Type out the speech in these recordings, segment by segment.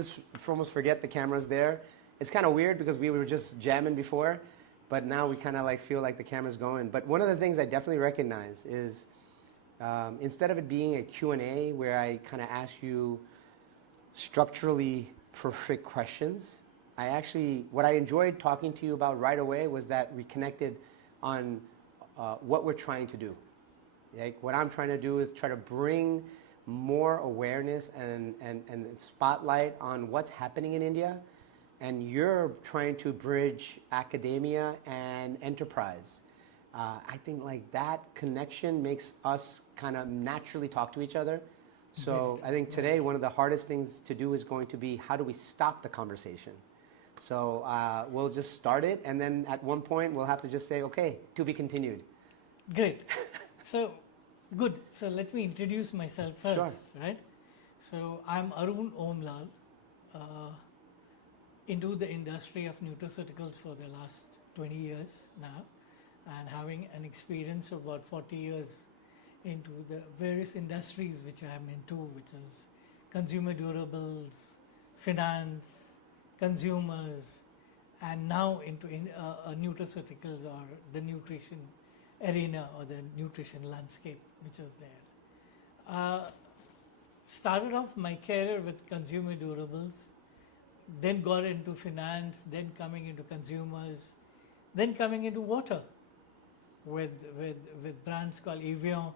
Just almost forget the camera's there. It's kind of weird because we were just jamming before, but now we kind of like feel like the camera's going. But one of the things I definitely recognize is instead of it being a Q&A where I kind of ask you structurally perfect questions, what I enjoyed talking to you about right away was that we connected on what we're trying to do. Like what I'm trying to do is try to bring more awareness and spotlight on what's happening in India, and you're trying to bridge academia and enterprise. I think like that connection makes us kind of naturally talk to each other. So I think today one of the hardest things to do is going to be how do we stop the conversation. So we'll just start it, and then at one point we'll have to just say, okay, to be continued. Great. So, good. So let me introduce myself first, Sure. Right? So I'm Arun Omlal, into the industry of nutraceuticals for the last 20 years now, and having an experience of about 40 years into the various industries which I'm into, which is consumer durables, finance, consumers, and now into nutraceuticals or the nutrition arena or the nutrition landscape which is there. Started off my career with consumer durables, then got into finance, then coming into consumers, then coming into water with brands called Evian,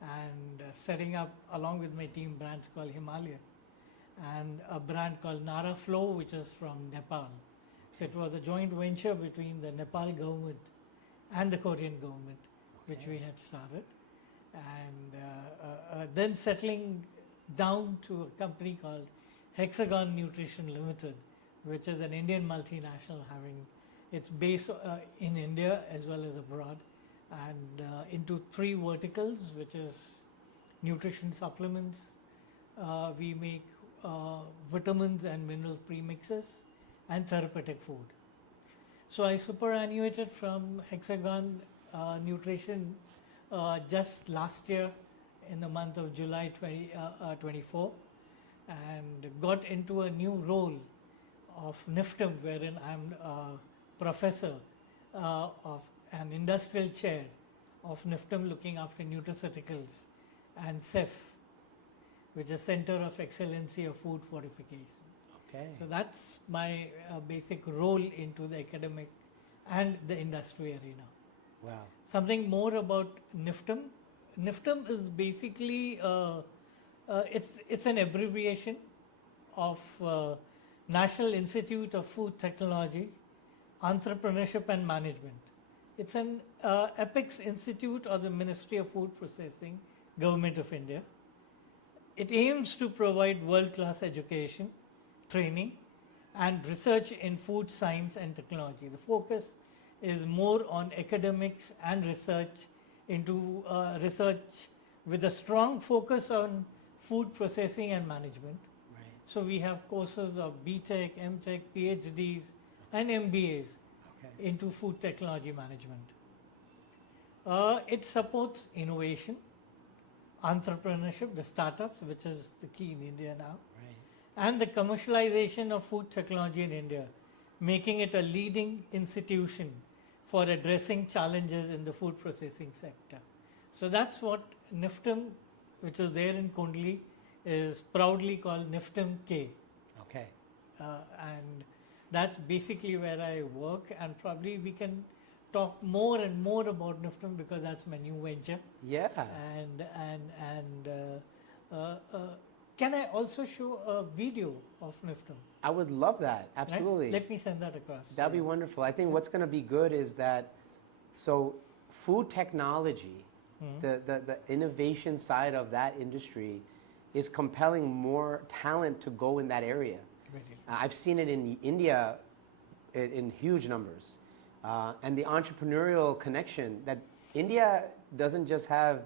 and setting up along with my team brands called Himalaya and a brand called Nara Flow, which is from Nepal. So it was a joint venture between the Nepal government and the Korean government, which we had started, and then settling down to a company called Hexagon Nutrition Limited, which is an Indian multinational having its base in India as well as abroad, and into three verticals, which is nutrition supplements. We make vitamins and mineral premixes and therapeutic food. So I superannuated from Hexagon Nutrition just last year in the month of July 2024, and got into a new role of NIFTEM, wherein I'm a professor of an industrial chair of NIFTEM, looking after nutraceuticals, and CEF, which is Center of Excellency of Food Fortification. Okay. So that's my basic role into the academic and the industry arena. Wow. Something more about NIFTEM. NIFTEM is basically it's an abbreviation of National Institute of Food Technology, Entrepreneurship and Management. It's an Apex Institute of the Ministry of Food Processing, Government of India. It aims to provide world-class education, training, and research in food science and technology. The focus is more on academics and research into research with a strong focus on food processing and management. Right. So we have courses of BTech, MTech, PhDs, and MBAs into food technology management. It supports innovation, entrepreneurship, the startups, which is the key in India now, and the commercialization of food technology in India, making it a leading institution for addressing challenges in the food processing sector. So that's what NIFTEM, which is there in Kundli, is proudly called NIFTEM-K. Okay. And that's basically where I work, and probably we can talk more and more about NIFTEM because that's my new venture. Yeah. Can I also show a video of NIFTEM? I would love that. Absolutely. Right? Let me send that across. That'd be wonderful. I think what's going to be good is that, so food technology, the innovation side of that industry is compelling more talent to go in that area. I've seen it in India in huge numbers. And the entrepreneurial connection that India doesn't just have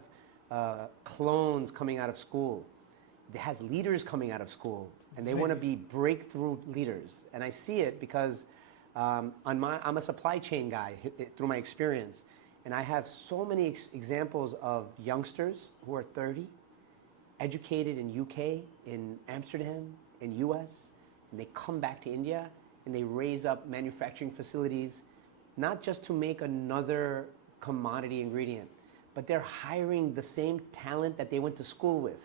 clones coming out of school. It has leaders coming out of school, and they want to be breakthrough leaders. And I see it because I'm a supply chain guy through my experience, and I have so many examples of youngsters who are 30, educated in UK, in Amsterdam, in US, and they come back to India and they raise up manufacturing facilities, not just to make another commodity ingredient, but they're hiring the same talent that they went to school with.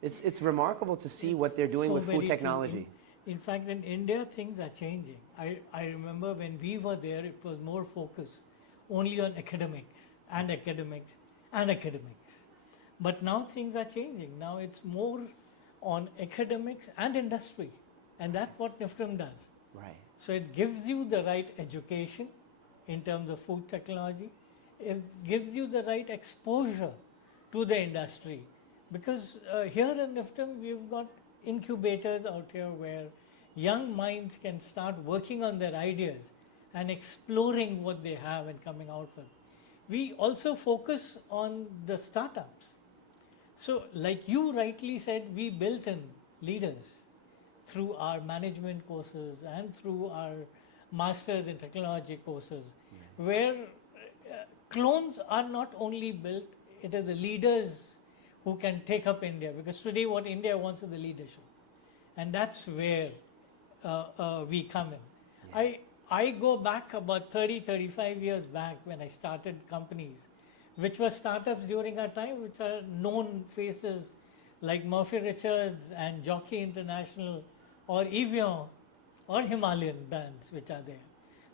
It's remarkable to see what they're doing so with very food true. technology. In fact, in India, things are changing. I remember when we were there, it was more focused only on academics and academics and academics. But now things are changing. Now it's more on academics and industry. And that's what NIFTEM does. Right. So it gives you the right education in terms of food technology. It gives you the right exposure to the industry. Because here in NIFTEM, we've got incubators out here where young minds can start working on their ideas and exploring what they have and coming out with. We also focus on the startups. So like you rightly said, we built in leaders through our management courses and through our masters in technology courses, where clones are not only built, it is the leaders who can take up India, because today what India wants is the leadership, and that's where we come in. Yeah. I go back about 35 years back when I started companies, which were startups during our time, which are known faces like Murphy Richards and Jockey International or Evian or Himalayan brands which are there.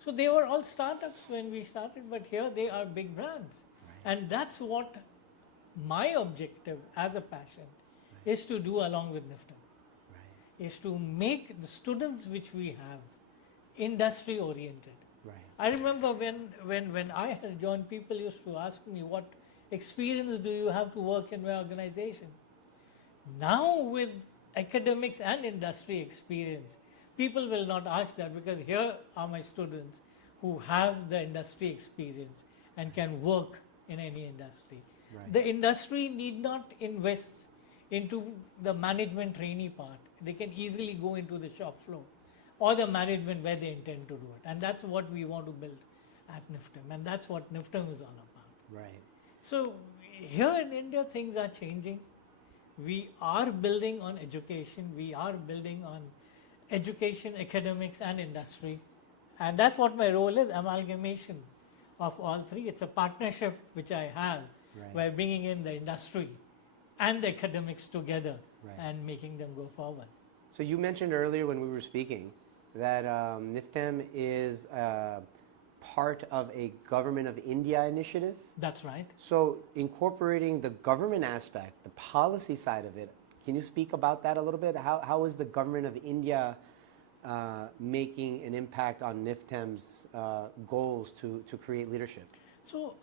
So they were all startups when we started, but here they are big brands. Right. And that's what my objective as a passion is to do along with NIFTEM, is to make the students which we have industry oriented. Right. I remember when I had joined, people used to ask me, what experience do you have to work in my organization? Now with academics and industry experience, people will not ask that, because here are my students who have the industry experience and can work in any industry. Right. The industry need not invest into the management trainee part. They can easily go into the shop floor or the management where they intend to do it. And that's what we want to build at NIFTEM. And that's what NIFTEM is all about. Right. So here in India, things are changing. We are building on education. We are building on education, academics, and industry. And that's what my role is, amalgamation of all three. It's a partnership which I have, Right. by bringing in the industry and the academics together, Right. and making them go forward. So you mentioned earlier when we were speaking that NIFTEM is part of a Government of India initiative. That's right. So incorporating the government aspect, the policy side of it, can you speak about that a little bit? How is the Government of India making an impact on NIFTEM's goals to create leadership? So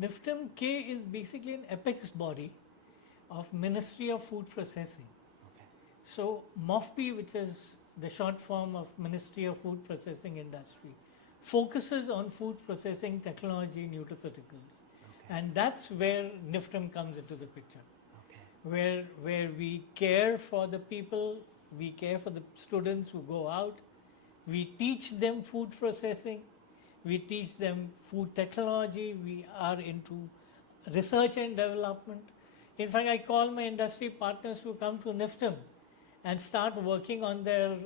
NIFTEM-K is basically an apex body of Ministry of Food Processing. Okay. So MOFPI, which is the short form of Ministry of Food Processing Industry, focuses on food processing technology, nutraceuticals. Okay. And that's where NIFTEM comes into the picture, Okay. where we care for the people, we care for the students who go out, we teach them food processing, we teach them food technology, we are into research and development. In fact, I call my industry partners to come to NIFTEM and start working on their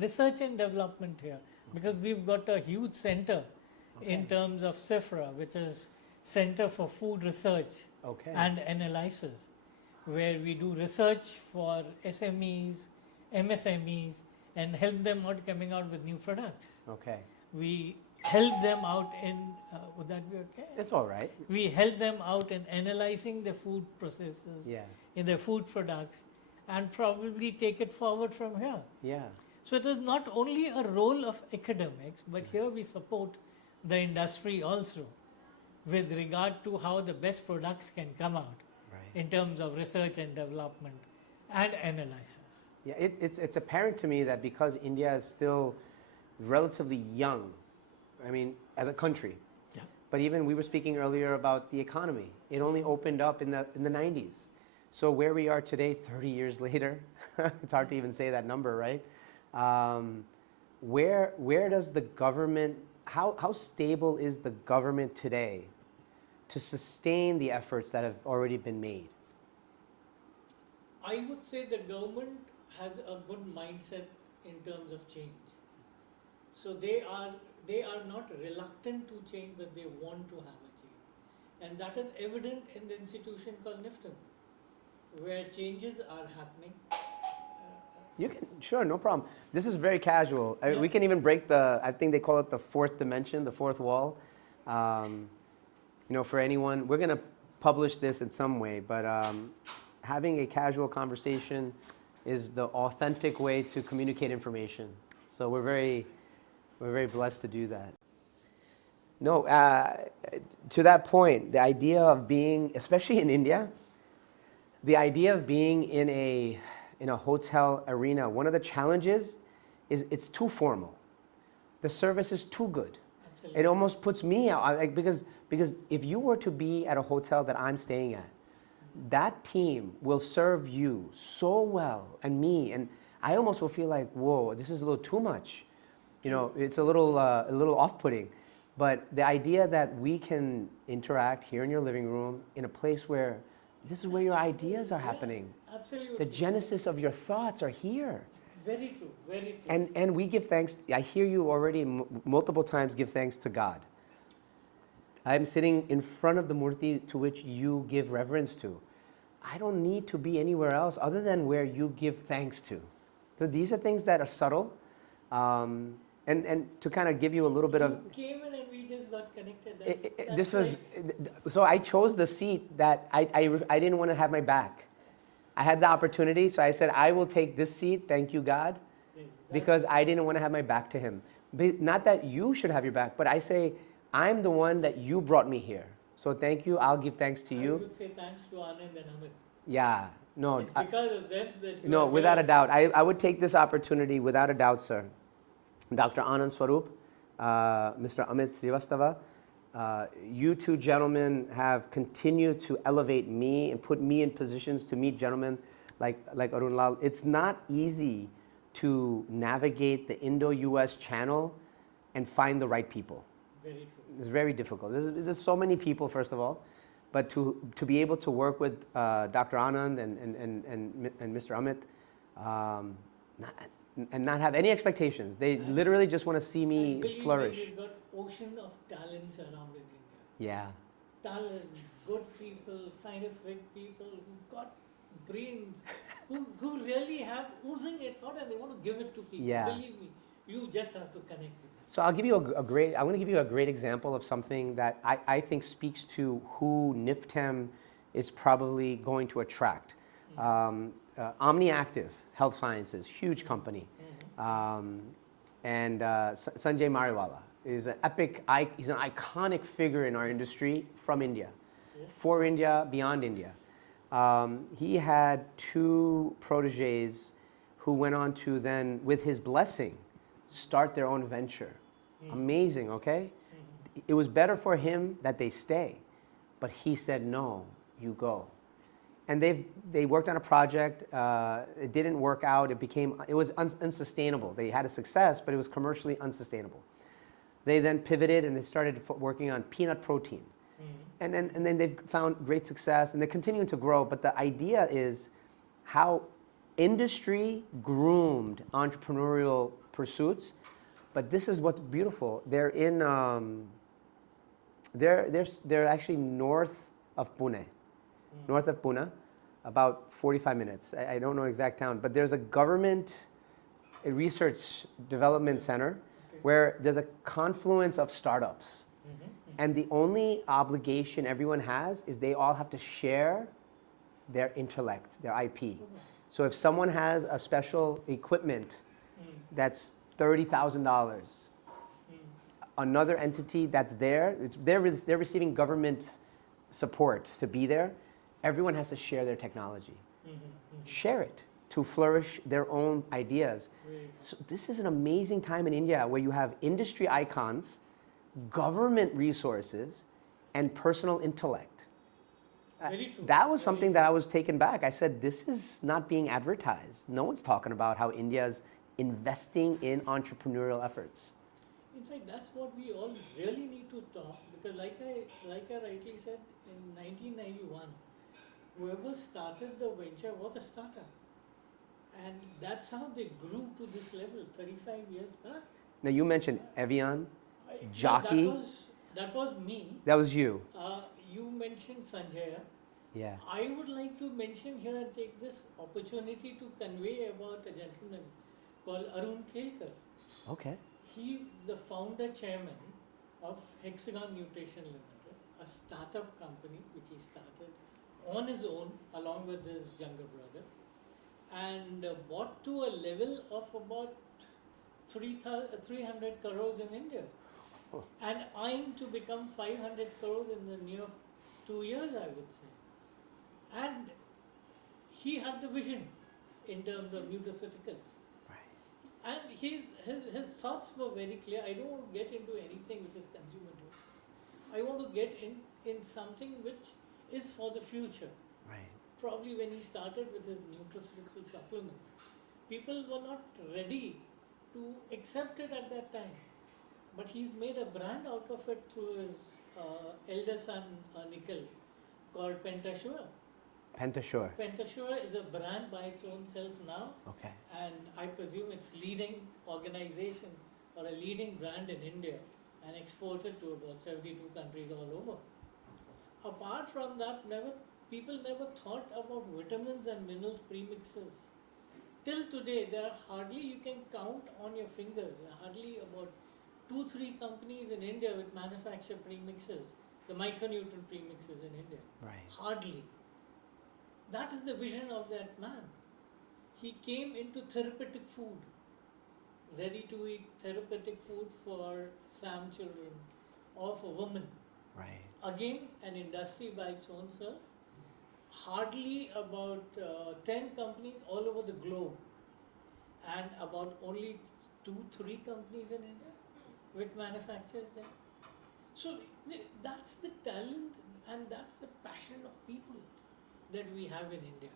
research and development here, because we've got a huge center in terms of CIFRA, which is Center for Food Research Okay. and Analysis, where we do research for SMEs, MSMEs, and help them out coming out with new products. Okay. We help them out in, would that be okay? It's all right. We help them out in analyzing the food processes, Yeah. in their food products, and probably take it forward from here. Yeah. So it is not only a role of academics, but here we support the industry also with regard to how the best products can come out Right. in terms of research and development and analysis. Yeah, it's apparent to me that because India is still relatively young, I mean, as a country, Yeah. but even we were speaking earlier about the economy. It only opened up in the 90s. So where we are today, 30 years later, it's hard to even say that number, right? Where does the government, how stable is the government today to sustain the efforts that have already been made? I would say the government has a good mindset in terms of change. So they are not reluctant to change, but they want to have a change, and that is evident in the institution called NIFTEM, where changes are happening. You can, sure, no problem. This is very casual. Yeah. We can even break I think they call it the fourth dimension, the fourth wall. For anyone, we're going to publish this in some way, but having a casual conversation is the authentic way to communicate information. So we're very blessed to do that. No, to that point, the idea of being, especially in India, the idea of being in a hotel arena, one of the challenges is it's too formal. The service is too good. Absolutely. It almost puts me out, because if you were to be at a hotel that I'm staying at, that team will serve you so well, and me, and I almost will feel like, whoa, this is a little too much. It's a little off-putting. But the idea that we can interact here in your living room in a place where this is where your ideas are happening. Absolutely. The genesis of your thoughts are here. Very true, very true. And we give thanks. I hear you already multiple times give thanks to God. I'm sitting in front of the murti to which you give reverence to. I don't need to be anywhere else other than where you give thanks to. So these are things that are subtle. And to kind of give you a little bit of... You came in and we just got connected. So I chose the seat that I didn't want to have my back. I had the opportunity, so I said, I will take this seat, thank you God, because I didn't want to have my back to him. Not that you should have your back, but I say, I'm the one that you brought me here. So thank you, I'll give thanks to you. I would say thanks to Anand and Amit. Yeah, no. It's because of them that No, without a doubt. I would take this opportunity, without a doubt, sir. Dr. Anand Swarup, Mr. Amit Srivastava, you two gentlemen have continued to elevate me and put me in positions to meet gentlemen like Arun Lal. It's not easy to navigate the Indo-US channel and find the right people. Very true. It's very difficult. There's so many people, first of all, but to be able to work with Dr. Anand and Mr. Amit, and not have any expectations. They literally just want to see me flourish. We've got ocean of talents around in India. Yeah. Talents, good people, scientific people who've got brains, who really have oozing it out and they want to give it to people. Yeah. Believe me, you just have to connect with them. So I'll give you I'm going to give you a great example of something that I think speaks to who NIFTEM is probably going to attract. OmniActive Health Sciences, huge company. And Sanjay Mariwala is he's an iconic figure in our industry from India, for India, beyond India. He had two proteges who went on to then, with his blessing, start their own venture. Amazing, okay? It was better for him that they stay, but he said, no, you go. And they worked on a project. It didn't work out. It was unsustainable. They had a success, but it was commercially unsustainable. They then pivoted and they started working on peanut protein. And then they've found great success and they're continuing to grow. But the idea is how industry groomed entrepreneurial pursuits. But this is what's beautiful. They're in they're actually north of Pune. North of Pune, about 45 minutes. I don't know exact town, but there's a government research development center where there's a confluence of startups. And the only obligation everyone has is they all have to share their intellect, their IP. So if someone has a special equipment that's $30,000, another entity that's there, they're receiving government support to be there. Everyone has to share their technology. Share it to flourish their own ideas. So this is an amazing time in India where you have industry icons, government resources, and personal intellect. That was something that I was taken back. I said, this is not being advertised. No one's talking about how India's investing in entrepreneurial efforts. In fact, that's what we all really need to talk, because like I rightly said, in 1991, whoever started the venture was a startup. And that's how they grew to this level 35 years back. Now you mentioned Evian, No, Jockey. that was me. That was you. You mentioned Sanjaya. Yeah. I would like to mention here and take this opportunity to convey about a gentleman called Arun. Okay. He, the founder chairman of Hexagon Nutrition Limited, a startup company which he started on his own along with his younger brother, and bought to a level of about 300 crores in India, Oh. and eyeing to become 500 crores in the near 2 years, I would say. And he had the vision in terms of nutraceuticals. Right. And his thoughts were very clear. I don't want to get into anything which is consumer driven. I want to get in something which is for the future. Right. Probably when he started with his nutraceutical supplements, people were not ready to accept it at that time. But he's made a brand out of it through his elder son, Nikhil, called Pentasure. Pentasure. Pentasure is a brand by its own self now, Okay. and I presume it's leading organization or a leading brand in India and exported to about 72 countries all over. Apart from that, people never thought about vitamins and minerals premixes. Till today, there are hardly, you can count on your fingers, hardly about 2-3 companies in India which manufacture premixes, the micronutrient premixes in India. Right. Hardly. That is the vision of that man. He came into therapeutic food, ready to eat therapeutic food for SAM children or for women. Right. Again, an industry by its own self. Hardly about 10 companies all over the globe, and about only 2-3 companies in India which manufactures them. So that's the talent and that's the passion of people that we have in India.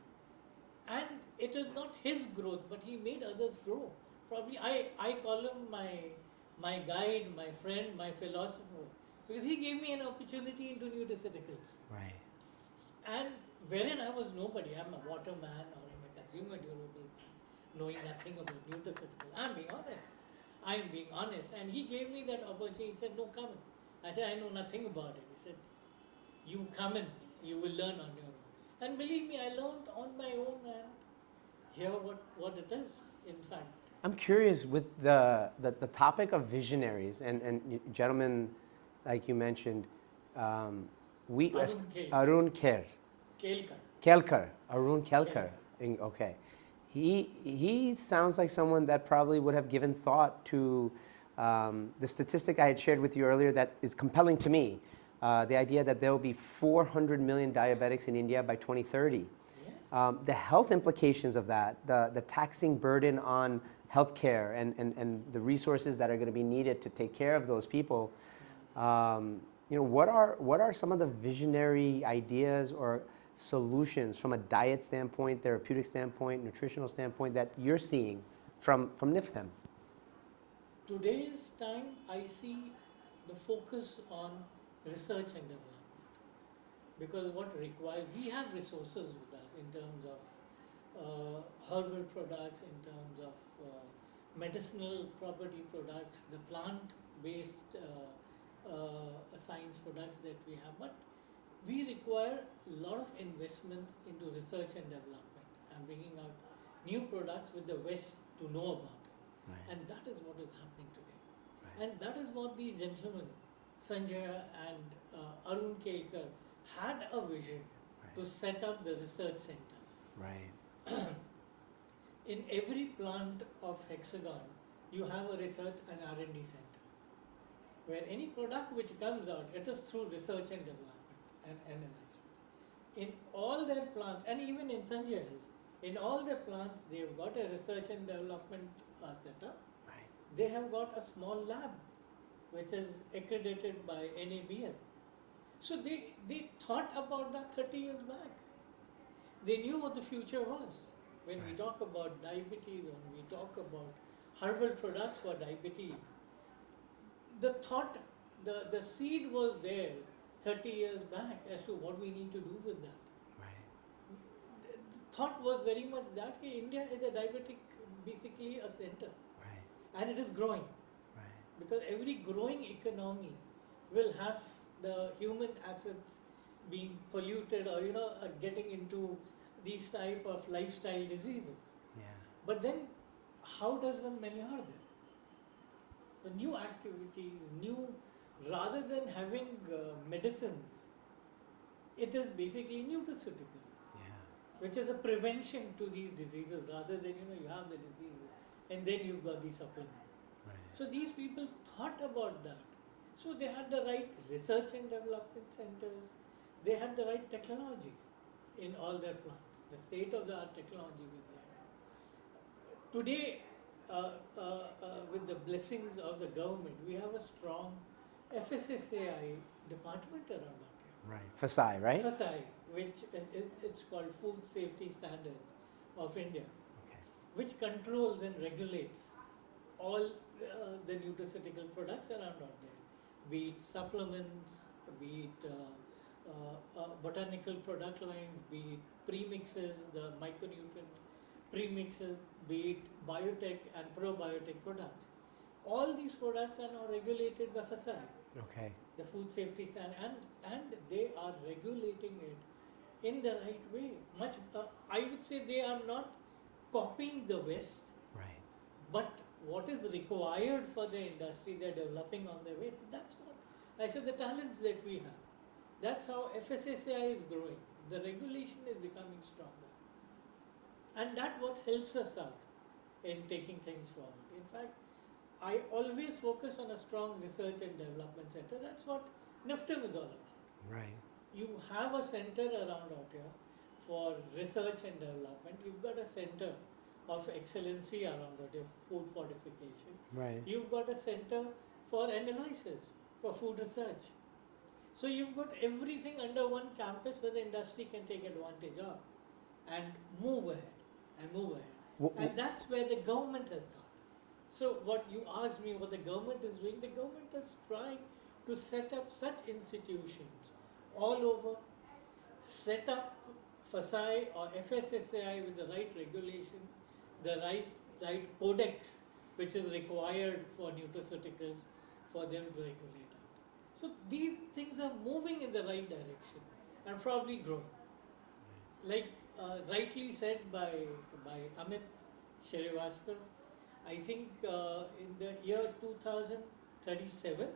And it is not his growth, but he made others grow. Probably I call him my guide, my friend, my philosopher, because he gave me an opportunity into nutraceuticals. Right. And wherein I was nobody, I'm a waterman or I'm a consumer durable, knowing nothing about nutraceuticals. I'm being honest. And he gave me that opportunity. He said, no, come in. I said, I know nothing about it. He said, you come in, you will learn on your own. And believe me, I learned on my own and hear what it is, in fact. I'm curious with the topic of visionaries and gentlemen, like you mentioned, Arun Kelkar, Arun Kelkar. Okay, he sounds like someone that probably would have given thought to the statistic I had shared with you earlier that is compelling to me. The idea that there will be 400 million diabetics in India by 2030. Yeah. The health implications of that, the taxing burden on healthcare and the resources that are going to be needed to take care of those people. What are some of the visionary ideas or solutions from a diet standpoint, therapeutic standpoint, nutritional standpoint that you're seeing from NIFTEM? Today's time, I see the focus on research and development, because we have resources with us in terms of herbal products, in terms of medicinal property products, the plant-based science products that we have, but we require a lot of investment into research and development and bringing out new products with the West to know about it. Right. And that is what is happening today. Right. And that is what these gentlemen, Sanjay and Arun Kelkar, had a vision to set up the research centers. Right. In every plant of Hexagon, you have a research and R&D center, where any product which comes out, it is through research and development and analysis. In all their plants, and even in Sanjay's, in all their plants, they've got a research and development setup. Right. They have got a small lab, which is accredited by NABL. So they thought about that 30 years back. They knew what the future was. When we talk about diabetes, when we talk about herbal products for diabetes, the thought, the seed was there 30 years back as to what we need to do with that. Right. The thought was very much that India is a diabetic, basically a center, Right. and it is growing Right. because every growing economy will have the human assets being polluted or getting into these type of lifestyle diseases. Yeah. But then, how does one manure them? So new activities, rather than having medicines, it is basically nutraceuticals, Yeah. which is a prevention to these diseases rather than you have the diseases and then you've got these supplements. Right. So these people thought about that. So they had the right research and development centers, they had the right technology in all their plants. The state of the art technology was there. Today, with the blessings of the government, we have a strong FSSAI department around out here. Right. FSI, right? FSI, which it's called Food Safety Standards of India, Okay. which controls and regulates all the nutraceutical products around out there, be it supplements, be it botanical product line, be it premixes, the micronutrient premixes, be it biotech and probiotic products. All these products are now regulated by FSI, Okay. the food safety standard, and they are regulating it in the right way. I would say they are not copying the West, Right. but what is required for the industry they're developing on their way. That's what I said, the talents that we have. That's how FSSAI is growing. The regulation is becoming stronger. And that what helps us out in taking things forward. In fact, I always focus on a strong research and development center. That's what NIFTEM is all about. Right. You have a center around out here for research and development. You've got a center of excellency around out here, food fortification. Right. You've got a center for analysis, for food research. So you've got everything under one campus where the industry can take advantage of and move ahead and move ahead. And that's where the government has done. So what you asked me what the government is doing, the government is trying to set up such institutions all over, set up FSI or FSSAI with the right regulation, the right codex which is required for nutraceuticals for them to regulate out. So these things are moving in the right direction and probably growing. Like rightly said by Amit Shrivastava, I think in the year 2037,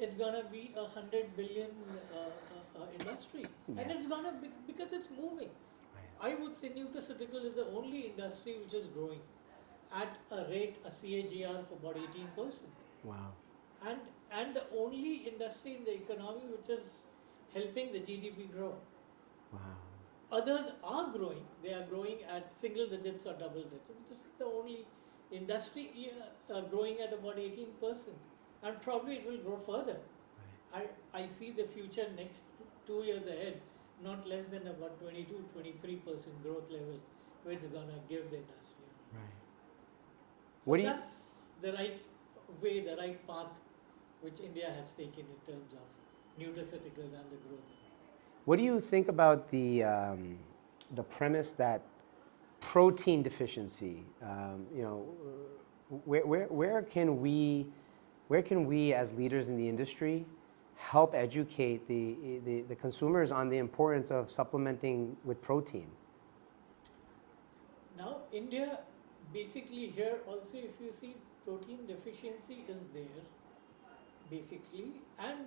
it's gonna be a 100 billion industry, Yeah. and it's gonna be because it's moving. Right. I would say nutraceutical is the only industry which is growing at a rate, a CAGR of about 18%, Wow. and the only industry in the economy which is helping the GDP grow. Wow. Others are growing; they are growing at single digits or double digits. This is the only industry growing at about 18%, and probably it will grow further. Right. I see the future next 2 years ahead, not less than about 22-23% growth level, which is gonna give the industry. Right. So What do you? that's the right way, the right path, which India has taken in terms of nutraceuticals and the growth. What do you think about the premise that protein deficiency? Where can we as leaders in the industry help educate the consumers on the importance of supplementing with protein? Now, India, basically here also, if you see, protein deficiency is there, basically, and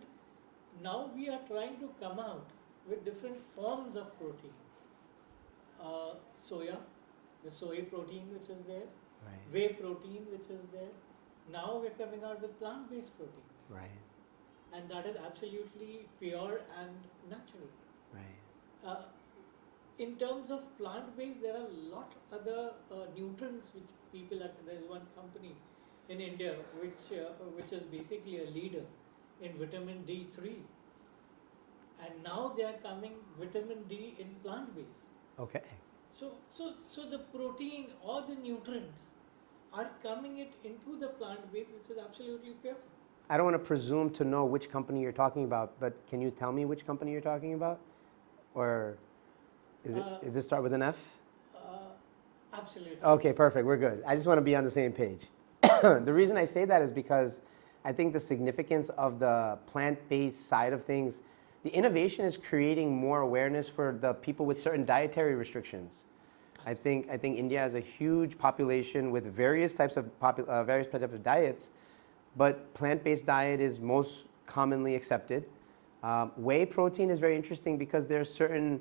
now we are trying to come out with different forms of protein. Soya, the soy protein which is there, Right. whey protein which is there. Now we're coming out with plant-based protein, Right. and that is absolutely pure and natural. Right. In terms of plant-based, there are a lot other nutrients which people are. There is one company in India which is basically a leader in vitamin D3, and now they are coming vitamin D in plant-based. Okay. So the protein or the nutrients are coming it into the plant-based, which is absolutely pure. I don't want to presume to know which company you're talking about, but can you tell me which company you're talking about? Or Is it start with an F? Absolutely. Okay, perfect. We're good. I just want to be on the same page. The reason I say that is because I think the significance of the plant-based side of things, the innovation is creating more awareness for the people with certain dietary restrictions. I think India has a huge population with various types of diets, but plant-based diet is most commonly accepted. Whey protein is very interesting because there's certain,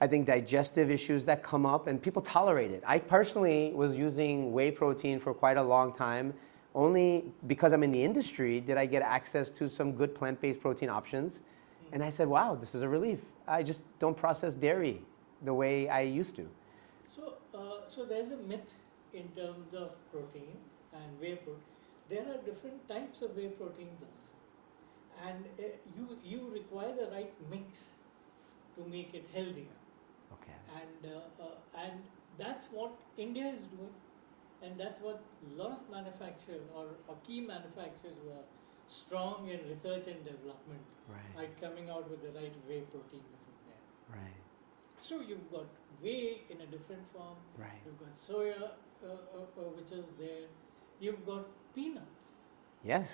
I think, digestive issues that come up and people tolerate it. I personally was using whey protein for quite a long time. Only because I'm in the industry did I get access to some good plant-based protein options. And I said, wow, this is a relief. I just don't process dairy the way I used to. So there's a myth in terms of protein and whey protein. There are different types of whey proteins also. And you require the right mix to make it healthier. Okay. And that's what India is doing. And that's what a lot of manufacturers or key manufacturers who are strong in research and development are coming out with the right whey protein which is there. Right. So you've got whey in a different form. Right. You've got soya which is there. You've got peanuts. Yes.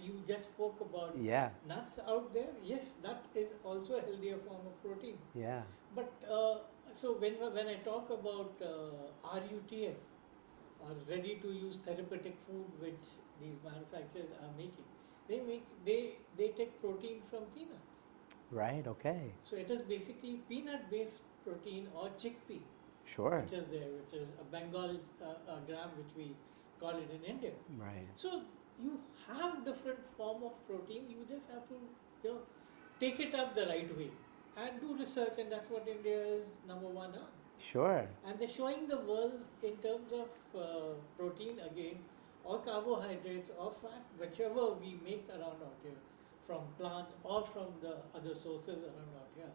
You just spoke about nuts out there. Yes, that is also a healthier form of protein. Yeah. But so when I talk about RUTF, or ready to use therapeutic food which these manufacturers are making, they take protein from peanuts. Right, okay. So it is basically peanut based protein or chickpea. Sure. Which is there, which is a Bengal gram, which we call it in India. Right. So you have different form of protein. You just have to take it up the right way and do research, and that's what India is #1 on. Sure. And they're showing the world in terms of protein again, or carbohydrates or fat, whichever we make around out here, from plant or from the other sources around out here,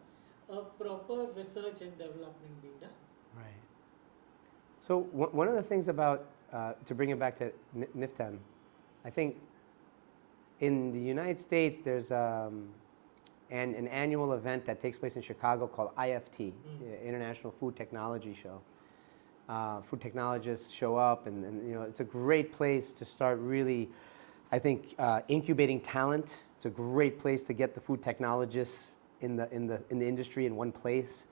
a proper research and development being done. Right. So one of the things about, to bring it back to NIFTEM, I think in the United States there's an annual event that takes place in Chicago called IFT, the International Food Technology Show. Food technologists show up, and it's a great place to start really, I think, incubating talent. It's a great place to get the food technologists in the industry in one place,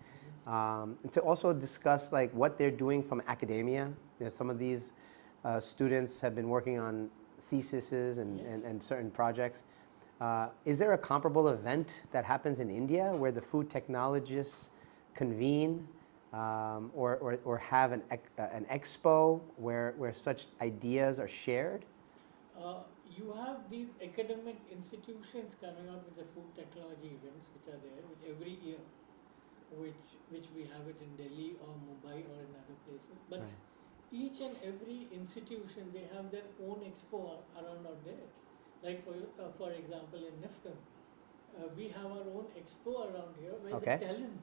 and to also discuss like what they're doing from academia. Some of these students have been working on theses and certain projects. Is there a comparable event that happens in India where the food technologists convene or have an expo where such ideas are shared? You have these academic institutions coming out with the food technology events which are there every year, which we have it in Delhi or Mumbai or in other places. But each and every institution, they have their own expo around out there. Like for example in NIFTEM, we have our own expo around here where the talents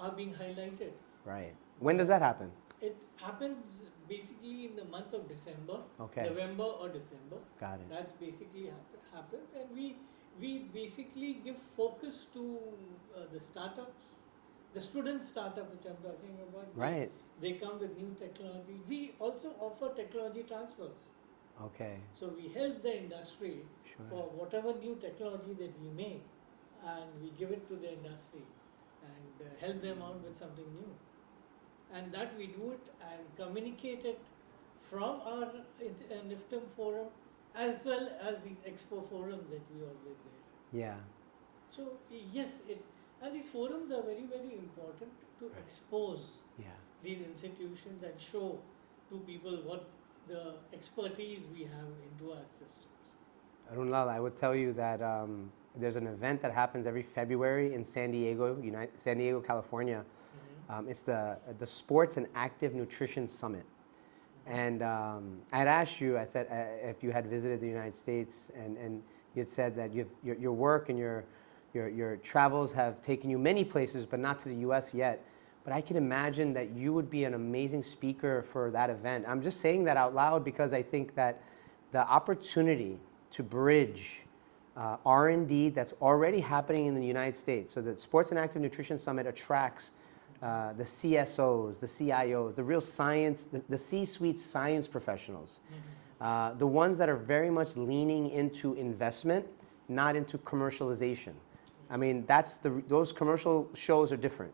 are being highlighted. Right. When does that happen? It happens basically in the month of December, Okay. November or December. Got it. That's basically happens, and we basically give focus to the startups, the student startup which I'm talking about. Right. They come with new technology. We also offer technology transfers. Okay. So we help the industry for whatever new technology that we make, and we give it to the industry and help them out with something new. And that we do it and communicate it from our NIFTEM forum as well as these expo forums that we always there. Yeah. So yes, and these forums are very, very important to expose these institutions and show to people what the expertise we have into our systems. Arun, I would tell you that there's an event that happens every February in San Diego, California. It's the Sports and Active Nutrition Summit. And I had asked you, I said, if you had visited the United States, and you had said that your work and your travels have taken you many places, but not to the US yet. But I can imagine that you would be an amazing speaker for that event. I'm just saying that out loud because I think that the opportunity to bridge R&D that's already happening in the United States. So the Sports and Active Nutrition Summit attracts the CSOs, the CIOs, the real science, the C-suite science professionals, the ones that are very much leaning into investment, not into commercialization. I mean, those commercial shows are different.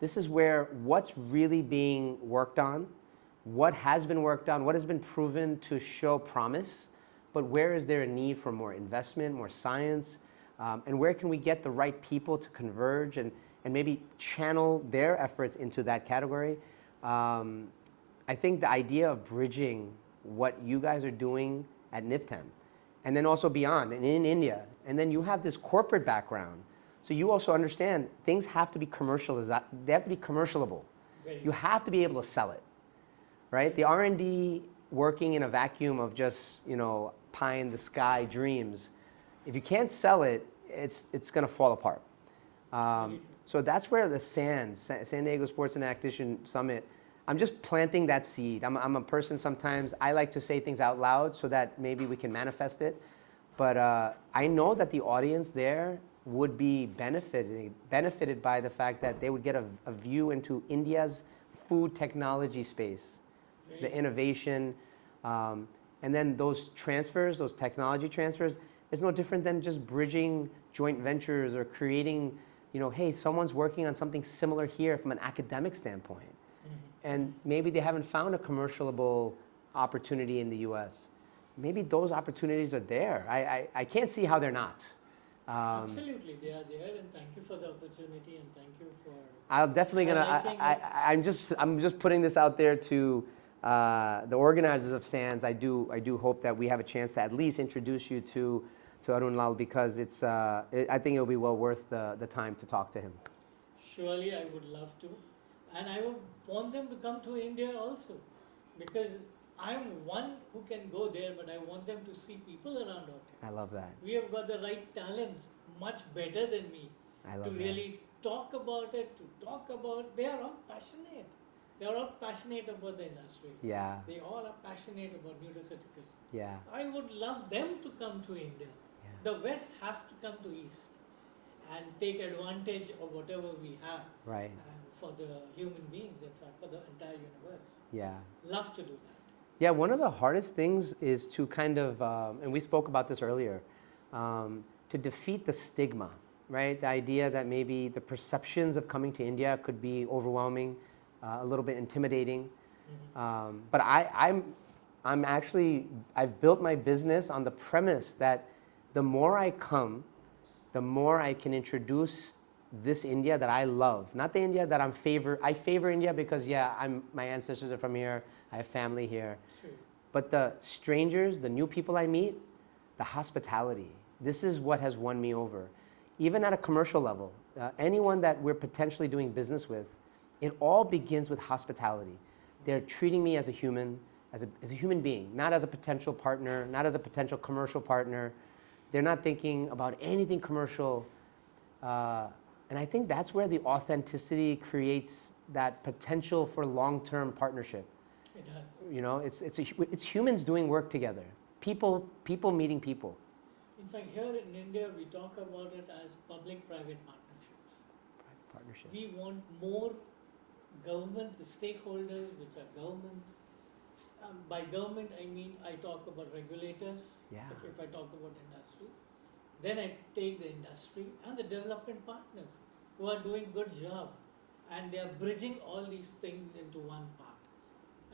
This is where what's really being worked on, what has been worked on, what has been proven to show promise, but where is there a need for more investment, more science, and where can we get the right people to converge and maybe channel their efforts into that category. I think the idea of bridging what you guys are doing at NIFTEM, and then also beyond, and in India, and then you have this corporate background, so you also understand things have to be commercialized. They have to be commercialable. You have to be able to sell it, right? The R&D working in a vacuum of just, you know, pie in the sky dreams, if you can't sell it, it's going to fall apart. So that's where the SANS, San Diego Sports and Activision Summit, I'm just planting that seed. I'm a person sometimes, I like to say things out loud so that maybe we can manifest it. But I know that the audience there would be benefited by the fact that they would get a view into India's food technology space, the innovation, and then those transfers, those technology transfers, is no different than just bridging joint ventures or creating, you know, hey, someone's working on something similar here from an academic standpoint. And maybe they haven't found a commercialable opportunity in the US. Maybe those opportunities are there. I can't see how they're not. Absolutely, they are there, and thank you for the opportunity, and thank you for. I'm definitely I'm just putting this out there to the organizers of SANS. I do hope that we have a chance to at least introduce you to Arun Lal, because I think it'll be well worth the time to talk to him. Surely, I would love to, and I would want them to come to India also, because I'm one who can go there, but I want them to see people around out here. I love that. We have got the right talent, much better than me, to really talk about it, they are all passionate. They are all passionate about the industry. Yeah. They all are passionate about nutraceuticals. Yeah. I would love them to come to India. Yeah. The West have to come to East and take advantage of whatever we have. Right. And for the human beings, in fact, for the entire universe. Yeah. Love to do that. Yeah, one of the hardest things is to kind of, and we spoke about this earlier, to defeat the stigma, right? The idea that maybe the perceptions of coming to India could be overwhelming, a little bit intimidating. But I've built my business on the premise that the more I come, the more I can introduce this India that I love. Not the India that I favor India because, yeah, my ancestors are from here, I have family here. Sure. But the strangers, the new people I meet, the hospitality, this is what has won me over. Even at a commercial level, anyone that we're potentially doing business with, it all begins with hospitality. They're treating me as a human, as a human being, not as a potential partner, not as a potential commercial partner. They're not thinking about anything commercial. And I think that's where the authenticity creates that potential for long-term partnership. It does. You know, it's humans doing work together. People meeting people. In fact, here in India, we talk about it as public-private partnerships. Partnerships. We want more government stakeholders, which are governments. By government, I mean I talk about regulators. Yeah. If I talk about industry, then I take the industry and the development partners who are doing good job, and they are bridging all these things into one part.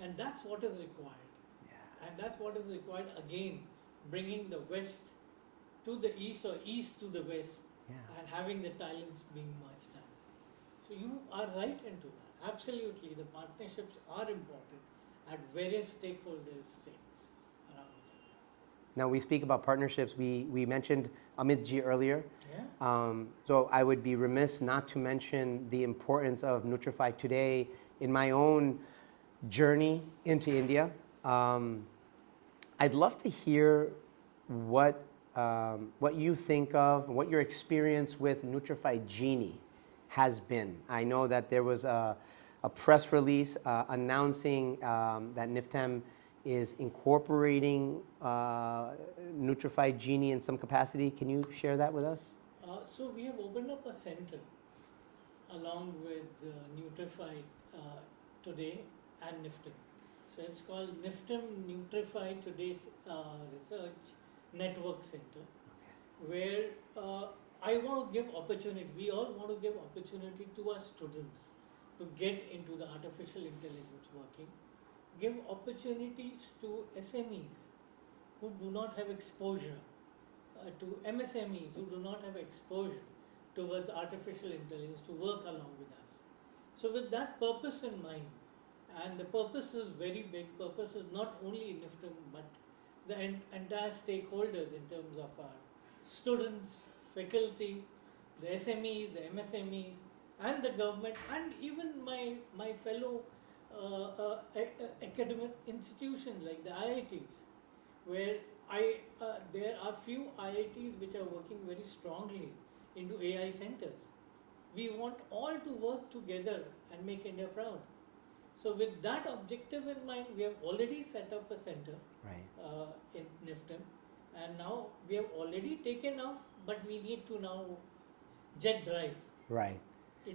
And that's what is required. Yeah. And that's what is required again, bringing the West to the East or East to the West, Yeah. and having the talents being merged up. So you are right into that. Absolutely, the partnerships are important at various stakeholders stakes around it. Now we speak about partnerships. We mentioned Amitji earlier. Yeah. So I would be remiss not to mention the importance of Nutrify today in my own journey into India. I'd love to hear what you think of, what your experience with Nutrify Genie has been. I know that there was a press release announcing that NIFTEM is incorporating Nutrify Genie in some capacity. Can you share that with us? So we have opened up a center along with Nutrify Today and NIFTEM. So it's called NIFTEM Today's Research Network Center, where I want to give opportunity, we all want to give opportunity to our students to get into the artificial intelligence working, give opportunities to SMEs who do not have exposure, to MSMEs who do not have exposure towards artificial intelligence to work along with us. So with that purpose in mind, and the purpose is very big, purpose is not only NIFTEM but the entire stakeholders in terms of our students, faculty, the SMEs, the MSMEs, and the government, and even my fellow academic institutions like the IITs, where there are few IITs which are working very strongly into AI centers. We want all to work together and make India proud. So with that objective in mind, we have already set up a center in NIFTEM, and now we have already taken off, but we need to now jet drive. Right.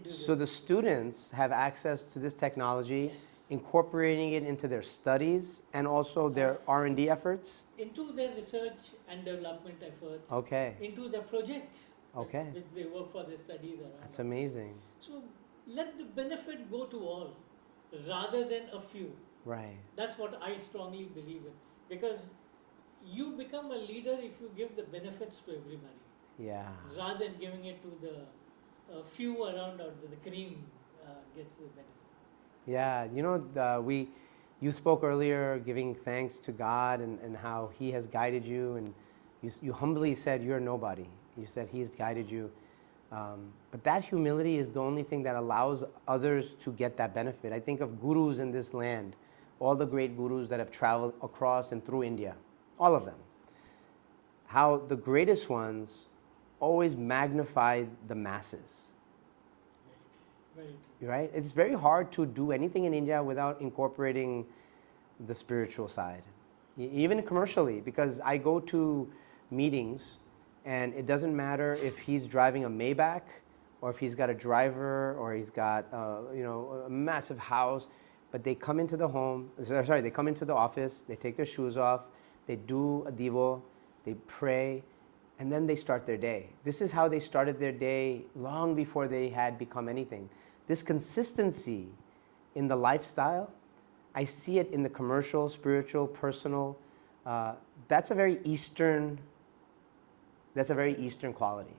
So the students have access to this technology, Yes. incorporating it into their studies and also their R&D efforts? Into their research and development efforts, Okay. into their projects, Okay. which they work for their studies around. That's amazing. So let the benefit go to all rather than a few. Right. That's what I strongly believe in, because you become a leader if you give the benefits to everybody Yeah. rather than giving it to the few around, or the cream gets the benefit. Yeah, you know, you spoke earlier giving thanks to God and how He has guided you, and you humbly said you're nobody. You said He's guided you. But that humility is the only thing that allows others to get that benefit. I think of gurus in this land, all the great gurus that have traveled across and through India, all of them. How the greatest ones always magnified the masses. Very true. Right? It's very hard to do anything in India without incorporating the spiritual side, even commercially, because I go to meetings and it doesn't matter if he's driving a Maybach or if he's got a driver or he's got a massive house, but they come into the they come into the office, they take their shoes off, they do a devo, they pray, and then they start their day. This is how they started their day long before they had become anything. This consistency in the lifestyle, I see it in the commercial, spiritual, personal. That's a very Eastern quality.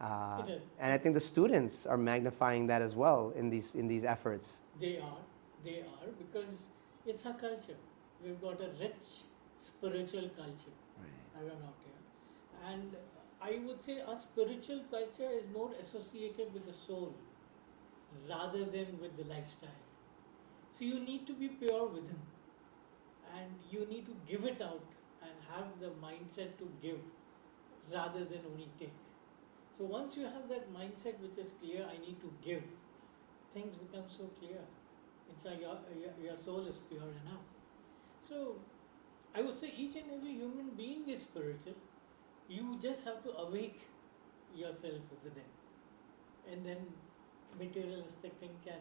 It is. And I think the students are magnifying that as well in these efforts. They are because it's our culture. We've got a rich spiritual culture around out here, and I would say our spiritual culture is more associated with the soul rather than with the lifestyle. So you need to be pure within, and you need to give it out and have the mindset to give rather than only take. So once you have that mindset which is clear, I need to give, things become so clear. In fact, your soul is pure enough. So I would say each and every human being is spiritual. You just have to awake yourself within, and then materialistic thing can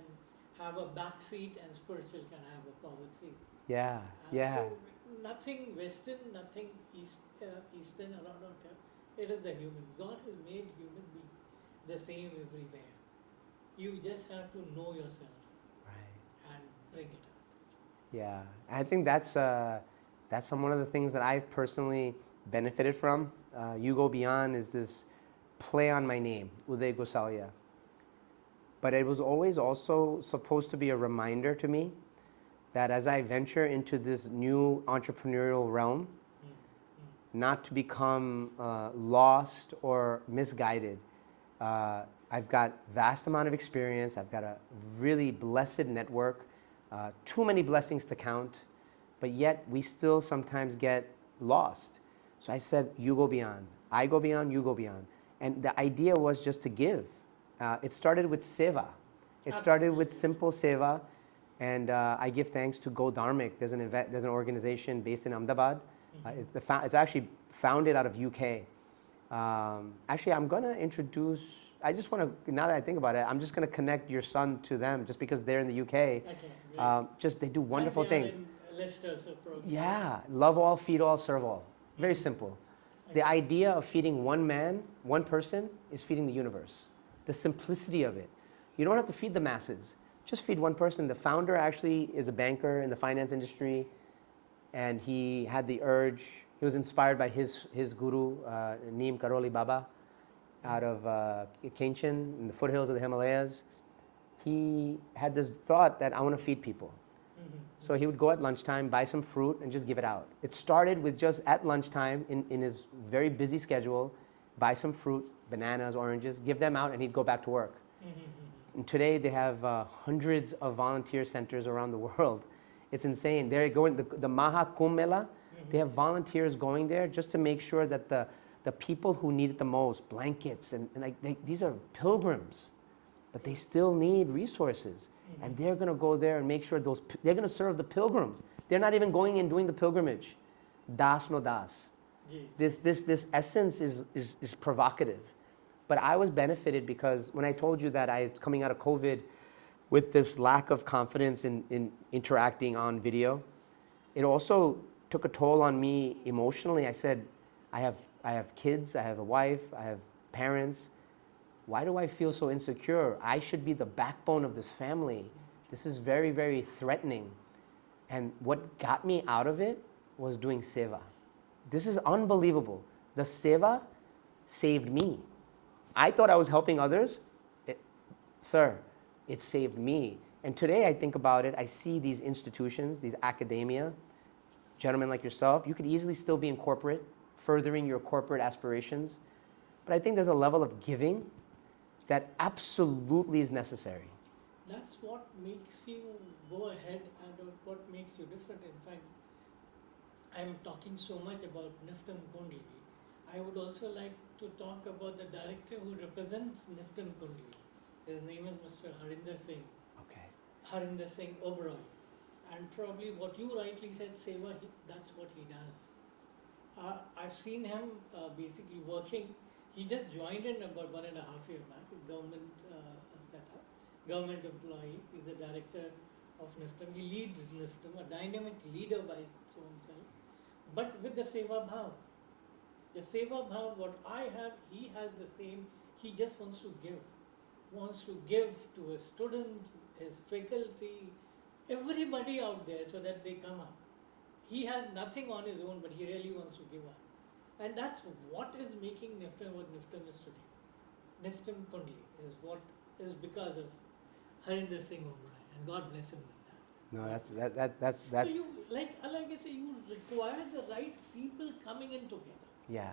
have a back seat and spiritual can have a forward seat. Yeah, yeah. So nothing Western, nothing Eastern around out here. It is the human. God has made human being the same everywhere. You just have to know yourself and bring it out. Yeah, I think that's one of the things that I've personally benefited from. You Go Beyond is this play on my name, Uday Gosalia. But it was always also supposed to be a reminder to me that as I venture into this new entrepreneurial realm, not to become lost or misguided. I've got vast amount of experience. I've got a really blessed network, too many blessings to count, but yet we still sometimes get lost. So I said, you go beyond. I go beyond, you go beyond. And the idea was just to give. It started with seva. It started with simple seva. And I give thanks to Go Dharmic. There's an organization based in Ahmedabad. It's actually founded out of UK. Actually, I'm going to introduce, I just want to, now that I think about it, I'm just going to connect your son to them just because they're in the UK. Okay, great. Just they do wonderful And they things. are in Leicester, so probably. Yeah, love all, feed all, serve all. Very simple. The idea of feeding one man, one person, is feeding the universe. The simplicity of it. You don't have to feed the masses. Just feed one person. The founder actually is a banker in the finance industry, and he had the urge. He was inspired by his guru, Neem Karoli Baba, out of Kanchan in the foothills of the Himalayas. He had this thought that I want to feed people. So he would go at lunchtime, buy some fruit, and just give it out. It started with just at lunchtime in his very busy schedule, buy some fruit, bananas, oranges, give them out, and he'd go back to work. And today they have hundreds of volunteer centers around the world. It's insane. They're going, the Maha Kumbh Mela, they have volunteers going there just to make sure that the people who need it the most, blankets, and like these are pilgrims, but they still need resources. And they're going to go there and make sure they're going to serve the pilgrims. They're not even going and doing the pilgrimage. Das no das. This essence is provocative. But I was benefited because when I told you that I was coming out of COVID with this lack of confidence in interacting on video, it also took a toll on me emotionally. I said, I have kids, I have a wife, I have parents. Why do I feel so insecure? I should be the backbone of this family. This is very, very threatening. And what got me out of it was doing seva. This is unbelievable. The seva saved me. I thought I was helping others. Sir, it saved me. And today I think about it, I see these institutions, these academia, gentlemen like yourself, you could easily still be in corporate, furthering your corporate aspirations. But I think there's a level of giving that absolutely is necessary. That's what makes you go ahead and what makes you different. In fact, I'm talking so much about NIFTEM-K. I would also like to talk about the director who represents NIFTEM-K. His name is Mr. Harinder Singh. Okay. Harinder Singh Oberoi. And probably what you rightly said, Seva, that's what he does. I've seen him basically working. He just joined in about 1.5 years back, government setup, government employee. He's the director of NIFTEM. He leads NIFTEM, a dynamic leader by its own self, but with the Seva Bhav. The Seva Bhav, what I have, he has the same. He just wants to give to his students, his faculty, everybody out there so that they come up. He has nothing on his own, but he really wants to give up. And that's what is making NIFTEM what NIFTEM is today. NIFTEM Kundli is what is because of Harinder Singh Oberoi, and God bless him with that. No, that's. So you, like I say, you require the right people coming in together. Yeah.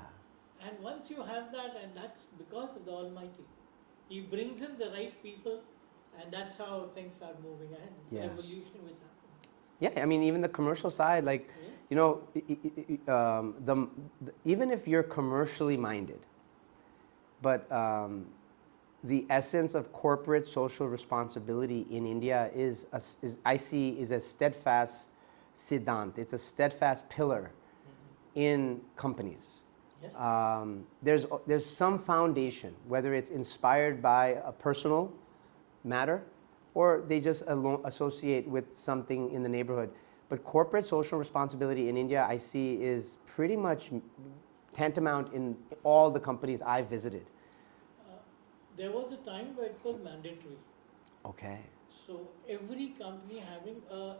And once you have that, and that's because of the Almighty, He brings in the right people, and that's how things are moving ahead. It's evolution which happens. Yeah, I mean, even the commercial side, like, you know, even if you're commercially minded, but the essence of corporate social responsibility in India is a steadfast siddhant. It's a steadfast pillar in companies. Yes. There's some foundation, whether it's inspired by a personal matter or they just associate with something in the neighborhood. But corporate social responsibility in India, I see, is pretty much tantamount in all the companies I've visited. There was a time where it was mandatory. Okay. So every company having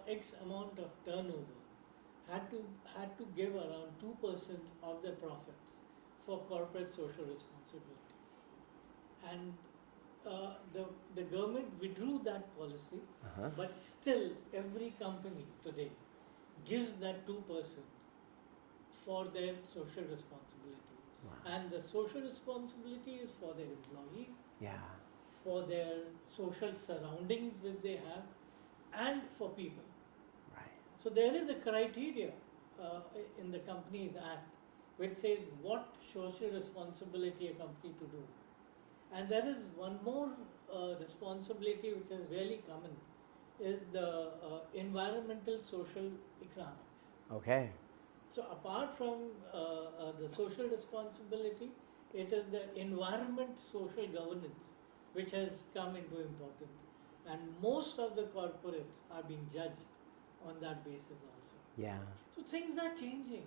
X amount of turnover had to give around 2% of their profits for corporate social responsibility. And the government withdrew that policy, but still every company today gives that 2% for their social responsibility. Wow. And the social responsibility is for their employees, for their social surroundings which they have, and for people. Right. So there is a criteria in the Companies Act which says what social responsibility a company to do. And there is one more responsibility which is really common, is the environmental social economics. Okay. So apart from the social responsibility, it is the environment social governance which has come into importance. And most of the corporates are being judged on that basis also. Yeah. So things are changing.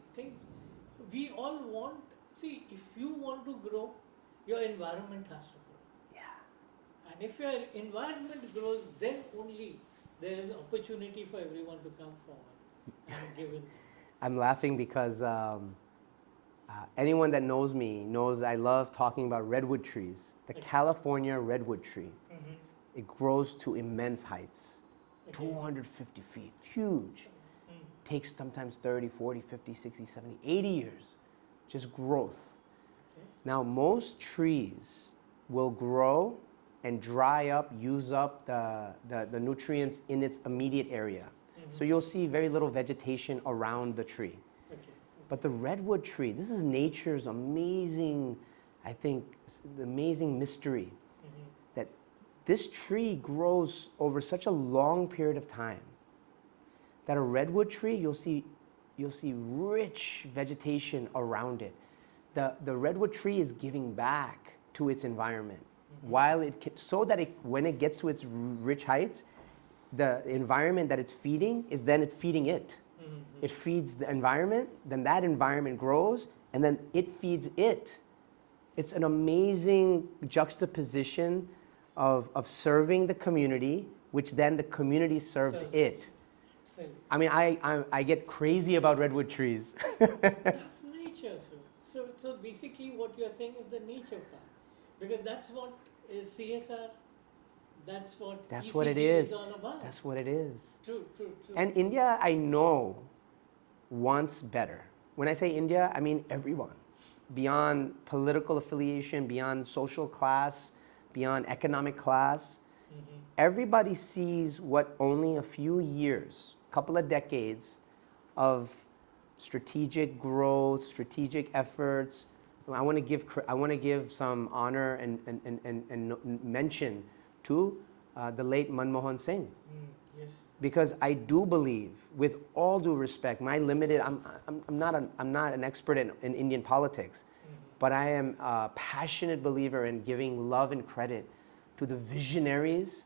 We all want, see, if you want to grow, your environment has to grow. Yeah. And if your environment grows, then only there is opportunity for everyone to come forward and give it. I'm laughing because anyone that knows me knows I love talking about redwood trees. The Okay. California redwood tree, Mm-hmm. it grows to immense heights, Okay. 250 feet, huge. Mm. Takes sometimes 30, 40, 50, 60, 70, 80 years, just growth. Okay. Now, most trees will grow and dry up, use up the nutrients in its immediate area. Mm-hmm. So you'll see very little vegetation around the tree. Okay. But the redwood tree, this is nature's amazing, I think, the amazing mystery Mm-hmm. that this tree grows over such a long period of time that a redwood tree, you'll see rich vegetation around it. The redwood tree is giving back to its environment, while so that when it gets to its rich heights, the environment that it's feeding is then it feeding it. It feeds the environment, then that environment grows, and then it feeds it. It's an amazing juxtaposition of serving the community, which then the community serves it. I mean, I get crazy about redwood trees. That's nature, sir. So basically, what you're saying is the nature part, because that's what is CSR. That's what it ECG is. all about. That's what it is. True. And India, I know, wants better. When I say India, I mean everyone. Beyond political affiliation, beyond social class, beyond economic class, everybody sees what only a few years, couple of decades of strategic growth, strategic efforts. I want to give some honor and mention to the late Manmohan Singh. Yes. Because I do believe, with all due respect, my limited, I'm not an expert in Indian politics, but I am a passionate believer in giving love and credit to the visionaries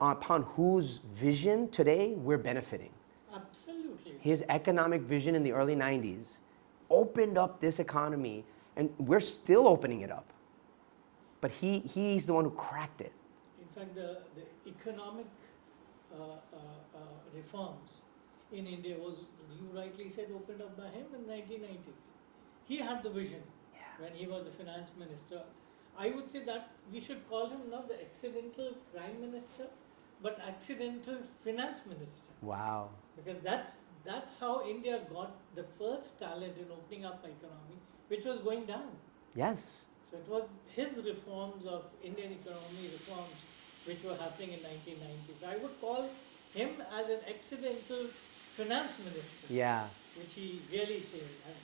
upon whose vision today we're benefiting. Absolutely. His economic vision in the early 90s opened up this economy, and we're still opening it up. But he's the one who cracked it. In fact, the economic reforms in India was, you rightly said, opened up by him in 1990s. He had the vision when he was the finance minister. I would say that we should call him not the accidental prime minister, but accidental finance minister. Wow. Because that's how India got the first talent in opening up the economy, which was going down. Yes. So it was his reforms of Indian economy reforms which were happening in 1990s. I would call him as an accidental finance minister. Yeah. Which he really changed. And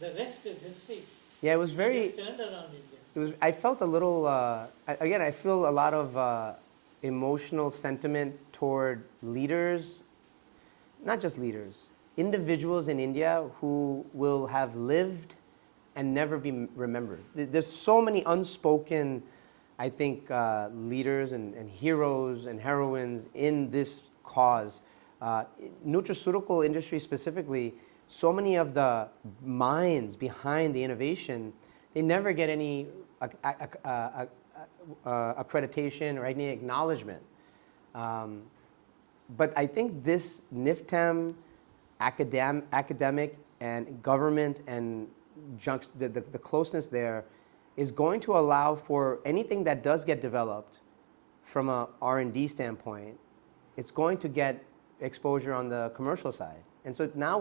the rest is history. Yeah, it was He very. just turned around India. It was. I felt a little. Again, I feel a lot of emotional sentiment toward leaders, not just leaders, individuals in India who will have lived and never be remembered. There's so many unspoken, I think, leaders and heroes and heroines in this cause. Nutraceutical industry specifically, so many of the minds behind the innovation, they never get any accreditation or any acknowledgement. But I think this NIFTEM academic and government and the closeness there is going to allow for anything that does get developed from a R&D standpoint, it's going to get exposure on the commercial side. And so now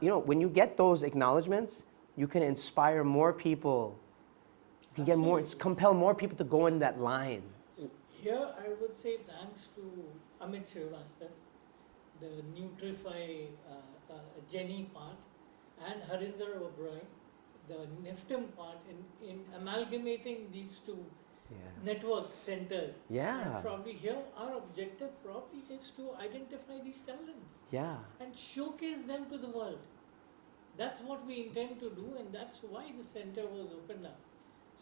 when you get those acknowledgments, you can inspire more people. You can get more, compel more people to go in that line. Here I would say thanks to Amit Srivastava, the Nutrify Jenny part, and Harinder Oberoi, the NIFTEM part, in amalgamating these two network centers. Yeah. And probably here our objective probably is to identify these talents. Yeah. And showcase them to the world. that's what we intend to do, and that's why the center was opened up.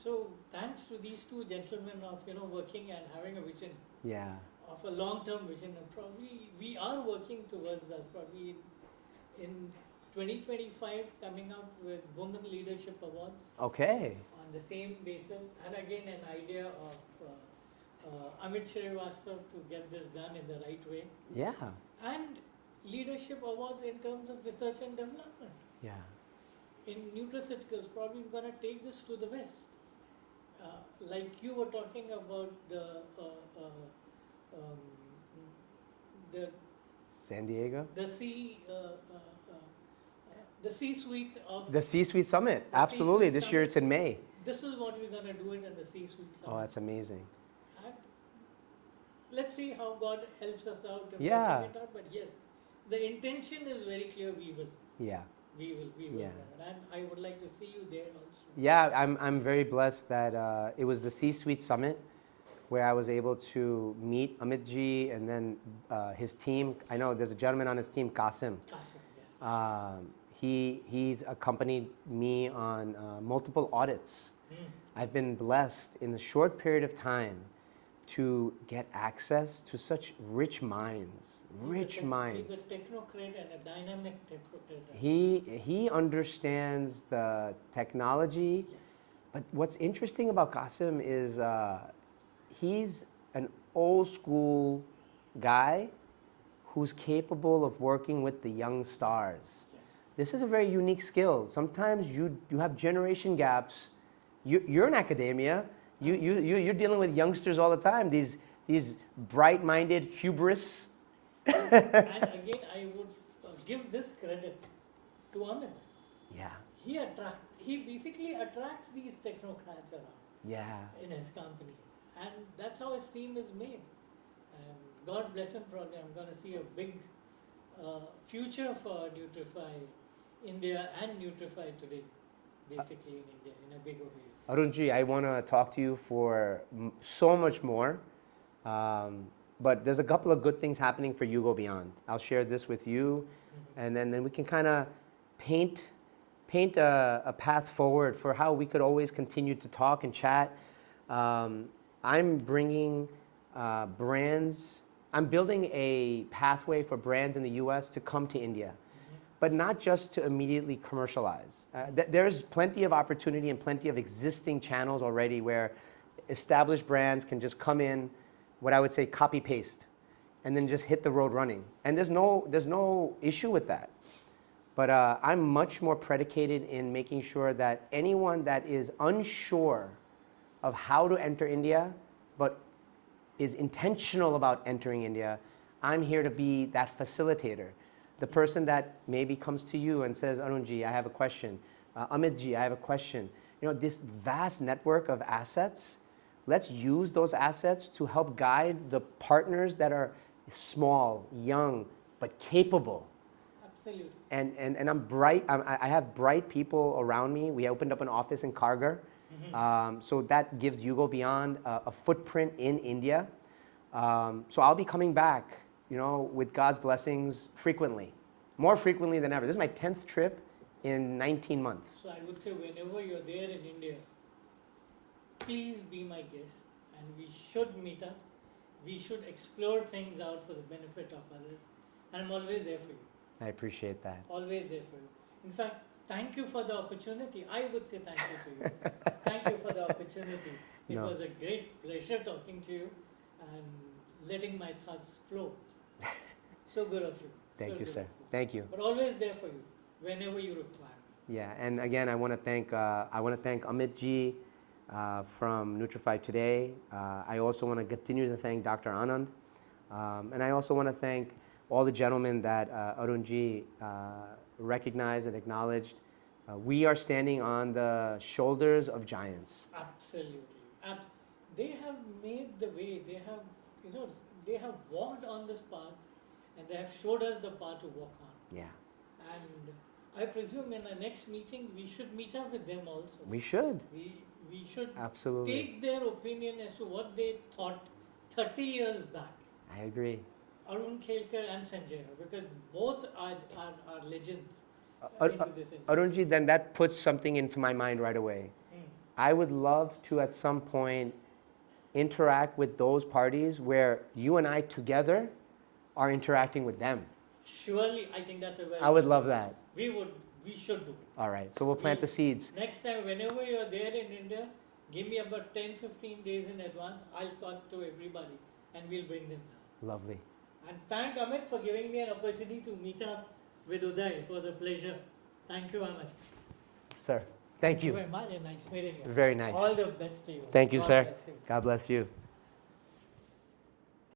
So thanks to these two gentlemen of working and having a vision Yeah. of a long-term vision, and probably we are working towards that. Probably in 2025, coming up with Women Leadership Awards Okay. on the same basis, and again an idea of Amit Srivastav to get this done in the right way, Yeah. and leadership awards in terms of research and development. Yeah. In nutraceuticals, probably we're going to take this to the West. Like you were talking about um, the San Diego. the C the C-suite of The C-suite summit. The Absolutely. C-suite This year summit. it's in May. This is what we're going to do it in the C-suite Oh, summit. that's amazing. And let's see how God helps us out in Yeah. working it out. But yes, the intention is very clear. We will. Yeah. We will. Yeah. And I would like to see you there also. Yeah, I'm very blessed that it was the C-suite summit where I was able to meet Amit ji and then his team. I know there's a gentleman on his team, Qasim. Qasim, yes. He's accompanied me on multiple audits. I've been blessed in a short period of time to get access to such rich minds. Rich minds. He's a technocrat and a dynamic technocrat. He understands the technology, Yes. but what's interesting about Qasim is he's an old school guy who's capable of working with the young stars. Yes. This is a very unique skill. Sometimes you have generation gaps. You're in academia. You're dealing with youngsters all the time. These bright-minded hubris. And again, I would give this credit to Amit. Yeah. He basically attracts these technocrats around Yeah. in his companies, and that's how his team is made. And God bless him. Probably I'm going to see a big future for Nutrify India and Nutrify today, basically in India, in a big way. Arunji, I want to talk to you for so much more, but there's a couple of good things happening for You Go Beyond. I'll share this with you, and then we can kind of paint a path forward for how we could always continue to talk and chat. I'm bringing brands. I'm building a pathway for brands in the U.S. to come to India, but not just to immediately commercialize. There's plenty of opportunity and plenty of existing channels already where established brands can just come in, what I would say copy paste, and then just hit the road running. And there's no issue with that. But I'm much more predicated in making sure that anyone that is unsure of how to enter India, but is intentional about entering India, I'm here to be that facilitator. The person that maybe comes to you and says, Arunji, I have a question. Amitji, I have a question. This vast network of assets, let's use those assets to help guide the partners that are small, young, but capable. Absolutely. And I'm bright. I have bright people around me. We opened up an office in Kargar. So that gives You Go Beyond a footprint in India. So I'll be coming back, with God's blessings frequently, more frequently than ever. This is my 10th trip in 19 months. So I would say whenever you're there in India, please be my guest, and we should meet up. We should explore things out for the benefit of others. And I'm always there for you. I appreciate that. Always there for you. In fact, thank you for the opportunity. I would say thank you to you. Thank you for the opportunity. It was a great pleasure talking to you and letting my thoughts flow. So good of you. Thank you, sir. Thank you. But always there for you whenever you require me. Yeah, and again, I want to thank Amit ji from Nutrify Today. I also want to continue to thank Dr. Anand, and I also want to thank all the gentlemen that Arunji recognized and acknowledged. We are standing on the shoulders of giants. Absolutely. And they have made the way. They have walked on this path, and they have showed us the path to walk on. Yeah. And I presume in the next meeting we should meet up with them also. We should. We should Absolutely. take their opinion as to what they thought 30 years back. I agree. Arun Khelkar and Sanjay, because both are legends into this industry. Arunji, then that puts something into my mind right away. I would love to at some point interact with those parties where you and I together are interacting with them. Surely, I think that's a very I would love that. We should do it. All right, so we'll plant the seeds. Next time, whenever you're there in India, give me about 10-15 days in advance. I'll talk to everybody and we'll bring them down. Lovely. And thank Amit for giving me an opportunity to meet up with Uday. It was a pleasure. Thank you, Amit. Sir, thank you. Very much and nice meeting you. Very nice. All the best to you. Thank you, God sir. bless you. God bless you.